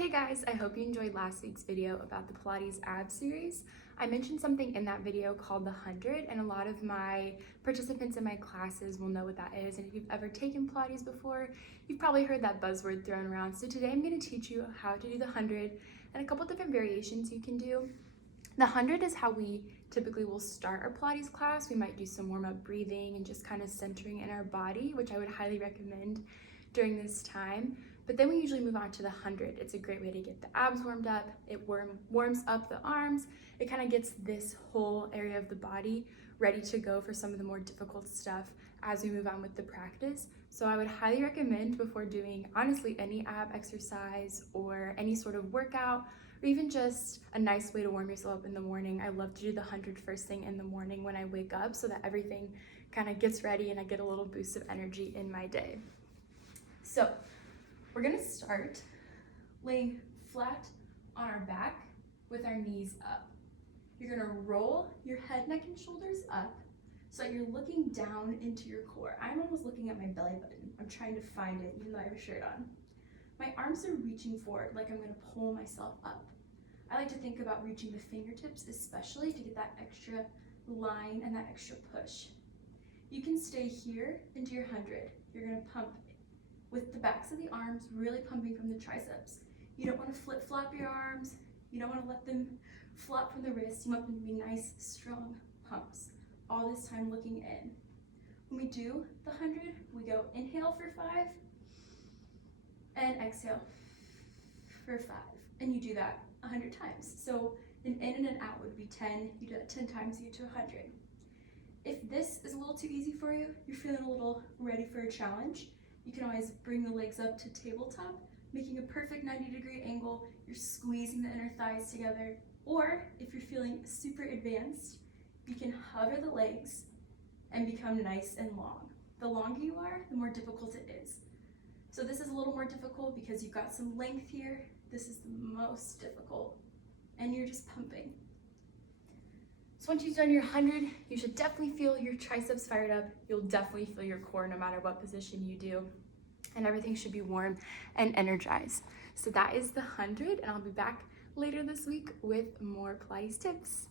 Hey guys, I hope you enjoyed last week's video about the Pilates abs series. I mentioned something in that video called the 100, and a lot of my participants in my classes will know what that is. And if you've ever taken Pilates before, you've probably heard that buzzword thrown around. So today I'm going to teach you how to do the 100 and a couple different variations you can do. The 100 is how we typically will start our Pilates class. We might do some warm-up breathing and just kind of centering in our body, which I would highly recommend during this time. But then we usually move on to the 100. It's a great way to get the abs warmed up. It warms up the arms. It kind of gets this whole area of the body ready to go for some of the more difficult stuff as we move on with the practice. So I would highly recommend, before doing honestly any ab exercise or any sort of workout, or even just a nice way to warm yourself up in the morning, I love to do the 100 first thing in the morning when I wake up so that everything kind of gets ready and I get a little boost of energy in my day. So we're gonna start laying flat on our back with our knees up. You're gonna roll your head, neck, and shoulders up so that you're looking down into your core. I'm almost looking at my belly button. I'm trying to find it even though I have a shirt on. My arms are reaching forward like I'm gonna pull myself up. I like to think about reaching the fingertips, especially to get that extra line and that extra push. You can stay here into your 100. You're gonna pump with the backs of the arms really pumping from the triceps. You don't want to flip-flop your arms. You don't want to let them flop from the wrists. You want them to be nice, strong pumps. All this time looking in. When we do the 100, we go inhale for 5 and exhale for 5. And you do that 100 times. So an in and an out would be 10. You do that 10 times, you get to 100. If this is a little too easy for you, you're feeling a little ready for a challenge, you can always bring the legs up to tabletop, making a perfect 90-degree angle. You're squeezing the inner thighs together. Or if you're feeling super advanced, you can hover the legs and become nice and long. The longer you are, the more difficult it is. So this is a little more difficult because you've got some length here. This is the most difficult, and you're just pumping. So once you've done your 100, you should definitely feel your triceps fired up. You'll definitely feel your core no matter what position you do. And everything should be warm and energized. So that is the 100, and I'll be back later this week with more Pilates tips.